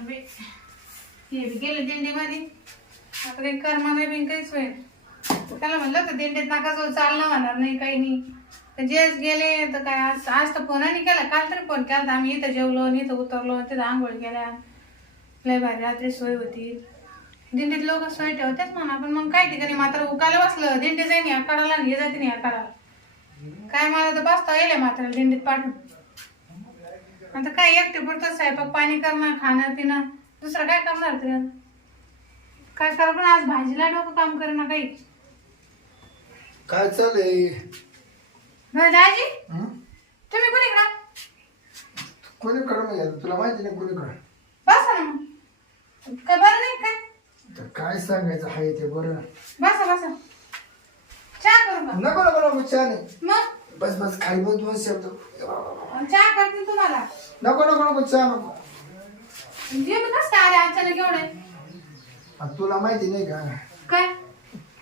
बे हे बी गेले दिंडीमध्ये आता काही कर्मा नाही बिन काहीच होईल त्याला म्हणलं तर दिंडीत नाका जो चालणं होणार नाही काही नाही. तर जेच गेले तर काय आज आज तर फोन आणि केला. काल तरी फोन केला आम्ही इथं जेवलो आणि इथं उतरलो तिथं आंघोळ केल्या. लय भारी रात्री सोय होती. दिंडीत लोक सोय ठेवतेच म्हणा पण मग काय ठिकाणी मात्र उकायला बसलं. दिंडी जाईन या काढाला आणि हे जाते या काढाला काय मला तर बसता येईल मात्र दिंडीत पाठवून. आता काय एकटे पुरतं स्वयंपाक पाणी करणं खाणं पिणं? दुसरं काय करणार तरी? काय करा पण आज भाजीला डोकं काम करणं काही. काय चाललंय? बरं दाजी हं? तुम्ही कोणीकडं? नाही आता तुला माहिती नाही कोणीकडं? बसा ना मग. काय बरं नाही काय तर काय सांगायचं आहे ते बरं. बसा बसा. चहा करू का? नको नको नको चहा नाही. मग? बस बस खाली बस दोन शब्द. चहा करते तुम्हाला. नको नको नको चहा नको. जे मी कसं काय आले अचानक एवढे? आता तुला माहिती नाही का? काय?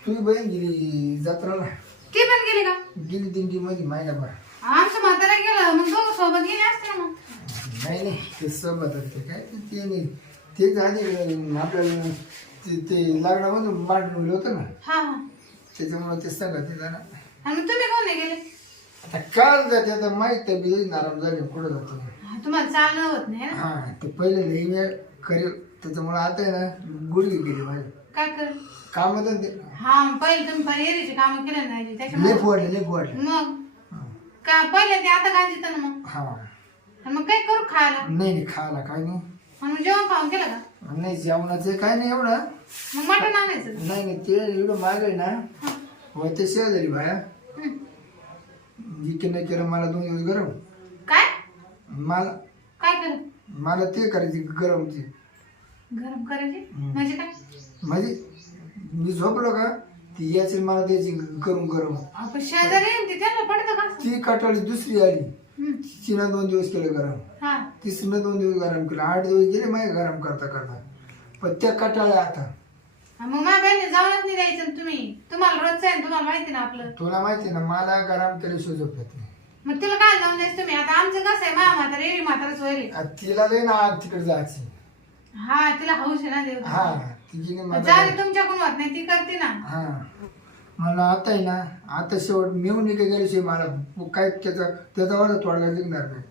तुझी बहीण गेली जत्राला. ती पण गेली का? गेली दिंडी मध्ये महिनाभर आमचं म्हातारा गेलं मग दोघं सोबत गेले असते ना मग. नाही नाही ते सोबत ते काय ते- ते नाही. ते झाली आपल्याला ते ते लग्नामधून मांडलं होतं ना. हा हा. त्याच्यामुळे ते सांगत ते जरा आणि मग तुम्ही कोण नाही गेले? आता काल जाते आता माहीत आहे बी नरम झाली कुठं जातो हा, तुम्हाला चालणं होत नाही ना? हा ते पहिले लई वेळ करेल त्याच्यामुळे आता आहे ना गुडघे गेली माझे काय कर? काम ते. हा पहिले तुम्ही पहिरीचे काम केले नाही त्याच्यामुळे. वाढले मग? का पहिले ते आता काय ना मग? हा. आणि मग काय करू खायला? नाही नाही खायला काय नाही. जेवण खाऊन केलं का? नाही जेवणाचं काय नाही एवढं. मग मटण आणायचं. नाही नाही ते एवढं माग ना होते शेजारी बाया. इथे नाही केलं मला दोन दिवस गरम. काय? मला काय मला ते करायची गरम ते. गरम करायचे. म्हणजे काय? म्हणजे मी झोपलो का ती याची मला द्यायची गरम गरम. आपण शेजारी आहे ना ते त्यांना पडतं का ती काटाळी दुसरी आली. हं. तिनं दोन दिवस केलं गरम. हा. तिसरीनं दोन दिवस गरम केलं. आठ दिवस गेले मागे गरम करता करता. पण त्या कटाळ्या आता. मग माझ्या बहिणी जाऊनच नाही द्यायचं ना तुम्ही. तुम्हाला रोजचं आहे ना, तुम्हाला माहिती ना आपलं. तुला माहिती ना मला गरम येत नाही मग तुला काय जाऊन द्यायचं तुम्ही? आता आमचं कसं आहे माझ्या म्हातारा एरी म्हाताराच आ, तिला लई ना आग तिकडे जायची. हा तिला हौस आहे ना देव. हा मला तुमच्याकडून होत नाही ती करते ना. हा. मला आता आहे ना आता शेवट मेवणी काय गेल्याशिवाय मला? काय त्याचा त्याचा वाढ तोडगा निघणार नाही.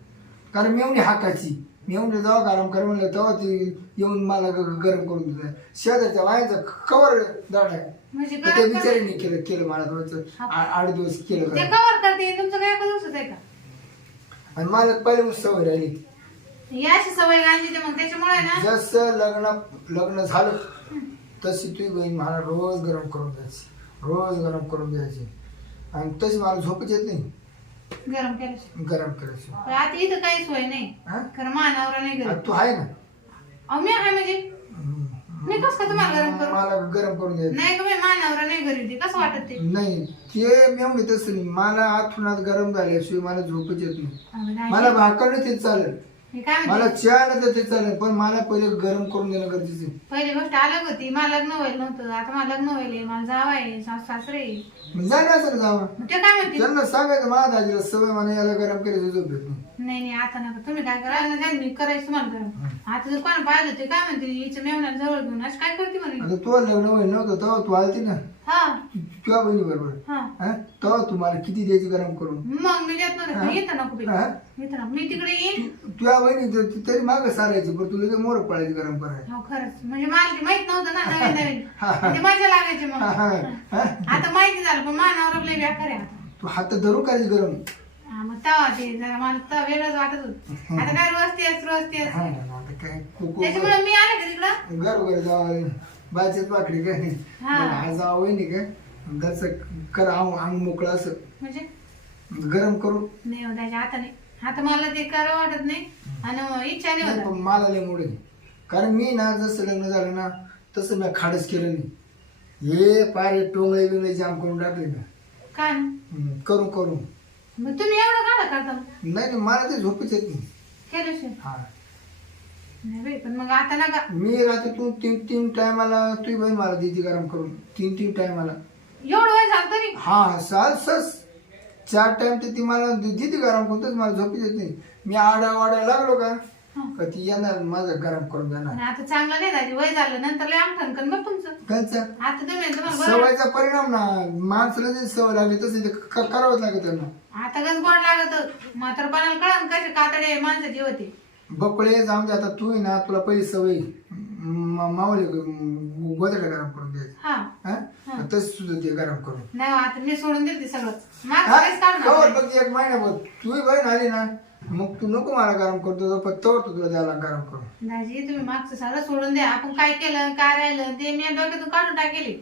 कारण मेवणी हाकाची मेवणी जेव्हा गरम कर म्हणलं तेव्हा ती येऊन मला ग- गरम करून देते. शेजारच्या वायांचा कवर दाड आहे. म्हणजे तर त्या गरम कर- बिचारीने केलं केलं मला थोडंसं. आ- आठ दिवस केलं ते गरम. कवर करते तुमचं काय एका दिवसाच आहे का? आणि मला पहिले सवय राहिली अशी सवय गांजी ते मग त्याच्यामुळे ना? जसं लग्न लग्न झालं तशी तुझी बहीण मला रोज गरम करून द्यायची. रोज गरम करून द्यायची. आणि तशी मला झोपच येत नाही. गरम केलं गरम करायची पण आता इथं काही सोय नाही. हा? खरं मानावर नाही गरम तू आहे ना? अहो मी आहे म्हणजे. मी कसं काय तुम्हाला गरम करू? मला गरम करून द्यायचं. नाही गं मानावर नाही घरी. ते कसं वाटत ते? नाही ते मी म्हणते नाही. मला आथुनात गरम झाल्याशिवाय मला झोपच येत नाही. अहो, नाही. मला भाकर ते चालेल मी काय मला म्हणते चहा नसतं ते चालेल पण मला पहिले गरम करून देणं गरजेचं आहे. पहिली गोष्ट अलग होती मला लग्न व्हायला नव्हतं आता मला लग्न व्हायले मला जावा आहे सासू सासरे आहे. मग जा ना सर जावं. मग ते काय म्हणते? त्यांना सांगायचं माझ्या दाजीला सवय मला याला गरम करायचं झोप येत नाही. नाही नाही आता नका. तुम्ही काय करा ना काय मी करायचं तुम्हाला गरम. आता जर कोण पाहिलं ते काय म्हणते हिचं मेवण्याला जवळ घेऊन असं काय करते म्हणे? आता तू लग्न होईल नव्हतं तेव्हा तू आलती ना. हा. बहिणी बरोबर. हा. हा? तेव्हा तुम्हाला किती द्यायची गरम करून? मग मी देत नव्हते येतं नको बाई. हा? येतं नको मी तिकडे येईन. तुझ्या बहिणी तर- मागं सारायची पण तुला ते मोर पडायची गरम करायची हो खरंच. म्हणजे मला ते माहीत नव्हतं ना नवीन नवीन. हा. ते मजा लागायची मग. हा, हा, हा. आता माहिती झालं पण मानावर लय व्यापार आहे आता. तू हात धरून करायची गरम. हा मग तवा ते जरा मला तवा वेगळंच वाटत होत. आता काय रोज तेच रोज तेच. हा, आता काय कुकू त्याच्यामुळे मी आले का तिकडं? घर घर जावा बायचेच बाकडी काय हा. आज जावं वहिनी काय दरचं कर अंग अंग मोकळं असं. म्हणजे? गरम करू. नाही हो त्याच्या हाताने. आता मला ते करावं वाटत नाही. आणि इच्छा नाही नाही, होत. पण मला लय मोड आहे. कारण मी ना जसं लग्न झालं ना तसं मी खाडच केलं नाही. हे पारे टोंगळे बिंगळे जाम करून टाकले ना काय? हम्म, करून करून. मग तुम्ही एवढं काढा करता? नाही नाही मला ते झोपच येत नाही. हा. नाही बाई, पण मग आता नका मी रात्री तू तीन तीन टायमाला तुझी बहीण मला देते गरम करून. तीन तीन टायमाला. एवढं झालं तरी? हा साल सस. चार टाइम तर ती मला देते गरम करून तरी मला झोपच येत नाही. मी आडा वाडा लागलो का का ती येणार माझं गरम करून आणि आता चांगलं नाही दाजी वय झालं नंतर लय कन तुमचं. त्यांचं आता तुम्ही तुम्हाला बरं सवयचा परिणाम ना माणसाला जे सवय लागली तसे ते क- करावंच लागत त्यांना. आता गज गोड लागत? म्हातारपणाला कळण कसे कातडे माणसाची होती बकुळे जाऊन दे आता तू आहे ना तुला पहिली सवय म- मावले गोदड्या गरम करून द्यायचं. हा. हा? तसं सुद्धा ते गरम करून. नाही आता मी सोडून दिली ते सगळं. हा? काहीच. बघ एक महिनाभर तू बहीण आली ना मग तू नको मला गरम करतो पण तोवर तू तुला द्यायला गरम करून दाजी तुम्ही मागचं सगळं सोडून द्या. आपण काय केलं काय राहिलं ते मी डोक्यातून काढून टाकेली.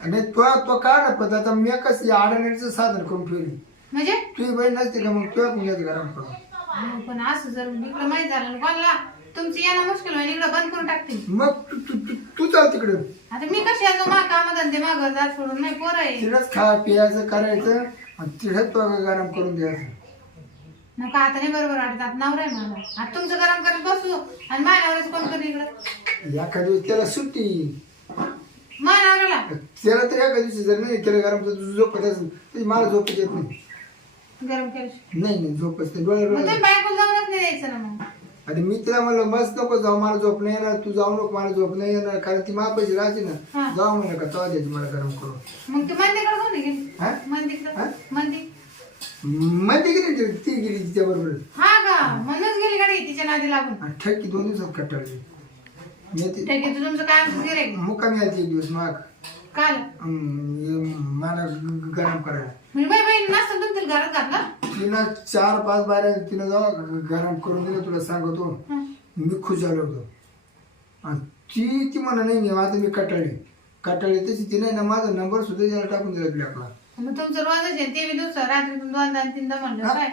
आणि तो तो काढ पण आता मी कसं आडण्याचं साधन करून ठेवली. म्हणजे? तुझी बहीण नसते का मग तुला पण गरम करून. अहो, पण असं जर इकडं माहीत झालं ना कोणाला तुमची येणं मुश्किल होईल इकडं बंद करून टाकते मग तू तू तू तू चाल तिकडे. आता मी कशी यायचो मा कामधंदे मागं जा सोडून नाही पोरं आहे. तिथंच खा प्यायचं करायचं आणि तिथंच तो गरम करून द्यायचं. नका आता नाही बरोबर वाटतात नवरा आहे मला आता तुमचं गरम करत बसू आणि माझ्यावरच कोण करू इकडं? एका दिवस त्याला सुट्टी मानावराला त्याला तर एका दिवशी जर नाही केलं गरम तर तुझं झोपत मला झोप येत नाही. गरम केलं. नाही नाही झोपच नाही डोळे मग डोळे तुम्ही बायकोला जाऊनच नाही द्यायचं ना मग? आणि मी तिला म्हणलं बस नको जाऊ मला झोप नाही येणार तू जाऊ नको मला झोप नाही येणार. कारण ती राहायची हा. ना. जाऊ म्हणलं का तेव्हा द्यायची मला गरम करून. मग ते मंदीकडे कोणी गेली? हा? मंदीकडे हा? मंदी? मध्ये गेली ती ती गेली तिच्या बरोबर हा का? म्हणूनच गेली गाडी तिच्या नादी लागून. ठक्की दोन दिवसात कटाळली मी ती ठीक आहे तू तुमचं काय गिरे मुक्कामी आली एक दिवस माग. काल. मला गरम करायला. म्हणजे बाई बाई नसतं तुम्ही तिला घरात घातलं? तिनं चार पाच बाऱ्या तिनं जाऊ गरम करून दिलं तुला सांगतो. मी खुश झालो होतो. आणि ती ती म्हणा नाही नाही आता मी कटाळी. कटाळी तशी ती नाही ना माझा नंबर सुद्धा त्याला टाकून दिला तुला आपला मग तुमचं रोजच आहे ते बी दुसरं. रात्रीतून दोनदा आणि तीनदा म्हणलं? काय?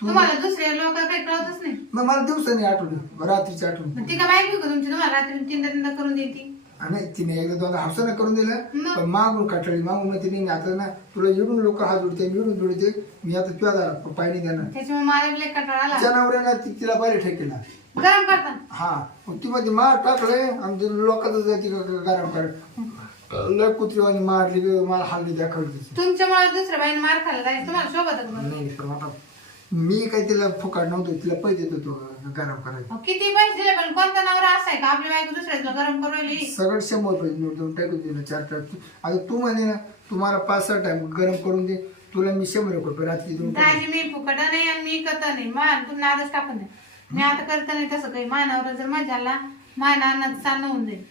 तुम्हाला दुसरे लोक काही कळतच नाही. मग मला दिवसाने आठवली रात्रीची आठवली ती का बायको तुमची? तुम्हाला रात्रीतून तीनदा तीनदा करून देते. आणि तिने एकदा दोनदा हावसानं करून दिलं? पण मागून कटाळी मागून मग तिने आता ना तुला इडून लोक हात जोडते मी इडून जोडते मी आता तुझ्या पाणी देणार. त्याच्यामुळे मला लय कंटाळा आला. जनावरांना ती तिला पाहिजे ठेकेला. गरम करता हा मग ती मध्ये मार टाकले आणि लोकांचं जाती गरम कर. लय कुत्रीवाणी मारली मला हल्ली दाखवली. तुमच्यामुळे दुसऱ्या बाईने मार खाल्ला जायचं तुम्हाला बरं? नाही पण आता मी काही तिला फुकाट नव्हतो तिला पैसे देत होतो गरम करायला. किती पैसे दिले पण कोणता नवरा असा आहे का? आपली बायको दुसऱ्याला गरम करू राहिली. सगळं शंभर नोट देऊन टाकून दिलं चार चार. आता तू म्हणे ना तुम्हाला पाच सहा टाइम गरम करून दे तुला मी शंभर रुपये रात्री देऊन टाकेन. दाजी मी फुकट नाही आणि मी करत नाही. मान तुम्ही नादच टाकून द्या. मी आता करत नाही तसं काही. मानावर जर मजा झाला मायना अन्नाचं चालणं होऊन जाईल.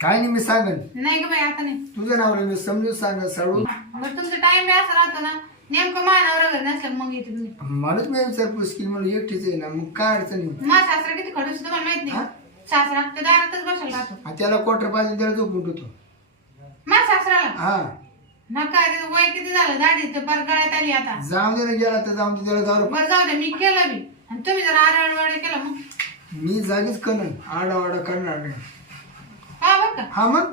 काय नाही मी सांगेन. नाही का बाई आता नाही. तुझं नाव मी समजून सांग सळून मग तुमचा टाइम बी असा राहतो ना. नेमकं मानावर घरी नसलं मग येते तुम्ही. म्हणून मी विचारपूस की मला एकटीच आहे ना मग काय अडचण नाही. माझा सासरा किती खडूस तुम्हाला माहीत हा? नाही सासरा ते दारातच राहतो. आणि त्याला क्वार्टर पाहिजे त्याला झोपून होतो माझ्या सासराला हा. नका ते वय किती झालं? दाढी ते पर गळ्यात आली आता. जाऊन दे ना गेला तर जाऊन दे त्याला दारू बरं जाऊ दे मी केलं बी. आणि तुम्ही जर आरडवाडे केलं मग. मी जागीच करणार आडावाडा करणार नाही. हा का. हा मग?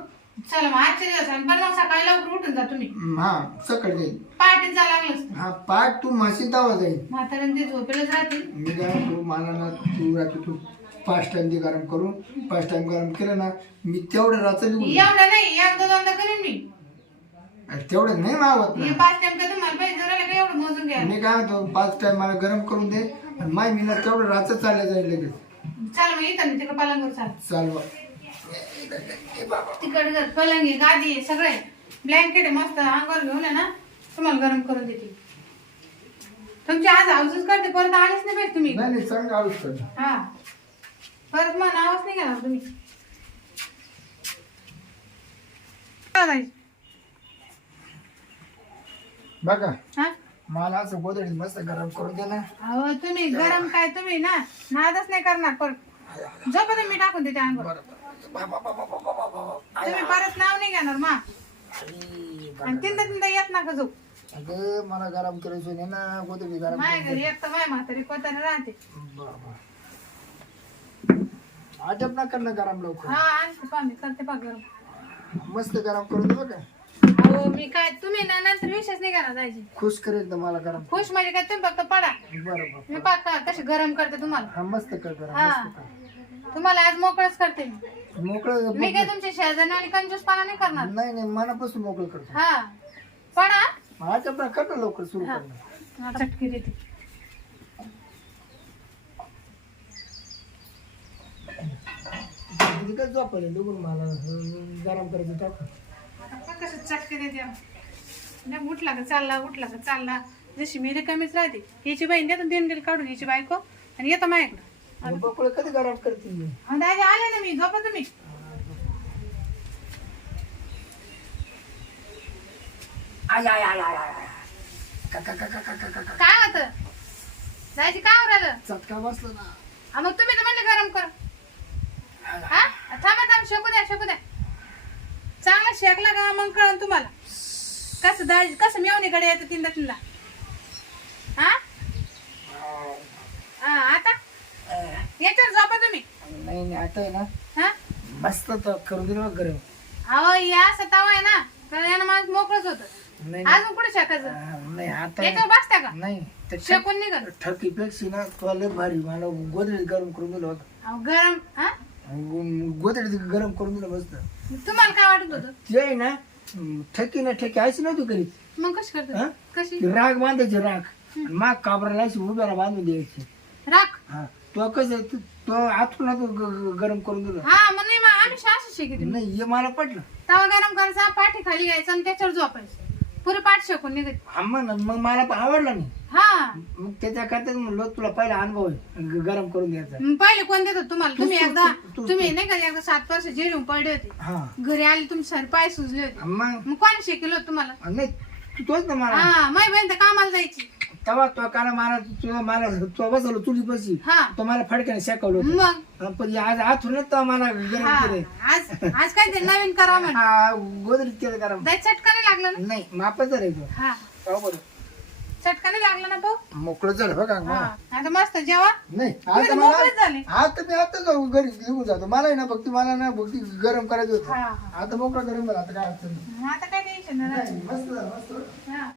चला मग आजचे दिवस आणि पण मग सकाळी लवकर उठून जा तुम्ही. हा सकाळी जाईल. पहाटे जा लागलंच हा पाठ तू म्हशी दावा जाईल. म्हाताऱ्याने ते झोपेलच राहतील. मी काय तू मला ना तू रात्री तू पाच टाइम ते गरम करून पाच टाइम गरम केलं ना मी तेवढं रात्र लिहून एवढं नाही एकदा दोनदा करीन मी. तेवढं नाही मावत हे ना. पाच टाइम का तुम्हाला पैसे जरा काय एवढं मोजून घ्या. मी काय म्हणतो पाच टाइम मला गरम करून दे आणि माय मी ना तेवढं रात्र चाललं जाईल लगेच. चला मग इथं तिकडे पलंगवर चाल चालवा. तिकडे घर पलंग गादी आहे सगळे. ब्लँकेट आहे मस्त अंगावर घेऊन आहे ना. तुम्हाला गरम करून देते. तुमची आज हाऊसच करते परत आलेच नाही पाहिजे तुम्ही. नाही नाही चांगलं हा. परत मग नावच नाही घेणार तुम्ही. काय? बघा हा? मला असं गोदडीत मस्त गरम करून दे ना. अहो तुम्ही गरम काय तुम्ही ना नादच नाही करणार परत झोपत मी टाकून देते अंगावर तुम्ही परत नाव नाही घेणार मा. आणि तीनदा तीनदा येत नका झोप अगं मला गरम करायचं नाही ना गोदडी गरम माझ्या घरी एक तर माय म्हातारी कोताने राहते. आटप ना करणं गरम लवकर. हा आणते पा मी करते पा गरम. मस्त गरम करून दे बघा अहो मी काय तुम्ही ना नंतर विशेष नाही करणार जायची खुश करेल एकदम मला गरम खुश म्हणजे काय तुम्ही फक्त पडा. बरोबर मी पा का कशी गरम करते तुम्हाला. हा मस्त कर गरम मस्त कर. तुम्हाला आज मोकळच करते मी. मोकळं मी काय तुमच्या शेजारी आणि कंजूसपणा नाही करणार? नाही नाही मनापासून मोकळं करतो. हा. आटप ना कर ना लवकर सुरू हा. कर हा, चटकी देते. झोपायला मला. गरम करायचं टाकून आता पण कसं चटके देते. नाही उठला का? चालला उठला का? चालला. जशी मी रिकामीच राहते. हिची बहीण देतो दिंडील काढून. हिची बायको. आणि येतो माझ्याकडं. बकुळ कधी गरम करते दादा आले ना मी. झोपा तुम्ही. आय आय काय होत? काय उरालं ना. मग तुम्ही तर म्हणले गरम कर. हा? थांबा थांब शेकू द्या शेकू द्या. चांगला शेकला का मग कळन तुम्हाला? कसं दाज कसं मेवणीकडे यायचं तीनदा तीनदा हा आता? याच्यावर झोपा तुम्ही. नाही नाही आता आहे ना. हा? मस्त तर करून दिलं बघ गरम. अहो या सतावा आहे ना तर यानं माणूस मोकळच होत. नाही नाही. अजून कुठे शेकायचं? हा, नाही आता बसत्या का? नाही शेकून निघल ना तुला लय भारी मला गोदरेज गरम करून दिलं होतं अहो गरम हा? गोदरेज गरम करून दिलं मस्त. तुम्हाला काय वाटत होतं? ते आहे ना हम्म, ठकी ना ठकी आहेच नव्हती करीत मग कशी करतो हा? कशी? ती राग बांधायची राग आणि माग काबराला अशी उभ्याला बांधून द्यायची. राख? हा. तो कसं तू- तो आतून आतून ग- ग- गरम करून दिलं. हा मग नाही मग आम्ही शास शिकते. नाही हे मला पटलं. तवा गरम करायचा पाठी खाली घ्यायचं आणि त्याच्यावर झोपायचं. पुरे पाठ शेकून निघत. हा मग मग मला पण आवडला नाही. हा. मग त्याच्या करताच म्हणलो तुला पहिला अनुभव आहे ग- गरम करून द्यायचा मग पहिले कोण देत होतं तुम्हाला तुम्ही एकदा तुम्ही नाही का एकदा सात वर्ष जेवून पडले होते. हा. घरी आले तुमचे सारे पाय सुजले होते. मग? मग कोणी शिकलं तुम्हाला? नाही तू तोच ना मला. हा माझी बहीण तर कामाला जायची. तेव्हा तो कारण मला तुला मला तो बसवलं चुली पशी हा. तो मला फडक्याने शेकवलं होतं. मग? हा, पण आज आथूनच तो मला गरम हा. केले आज आज काय ते नवीन करावं म्हण. हा गोदरीत केलं गरम जाय चटका नाही लागला ना? नाही मापच राहायचं हा. हो बरं. चटका नाही लागला ना भाऊ? मोकळं झालं बघा हा. मला. आता मस्त जेवा? नाही आता मोकळेच झाले आता मी आता जाऊ घरी निघून जातो. मला आहे ना फक्त मला ना फक्त गरम करायचं हा होतं. हा आता मोकळं गरम झालं आता काय अडचण नाही. आता काय टेन्शन नाही. नाही, मस्त झालं, मस्त. झालं. हा.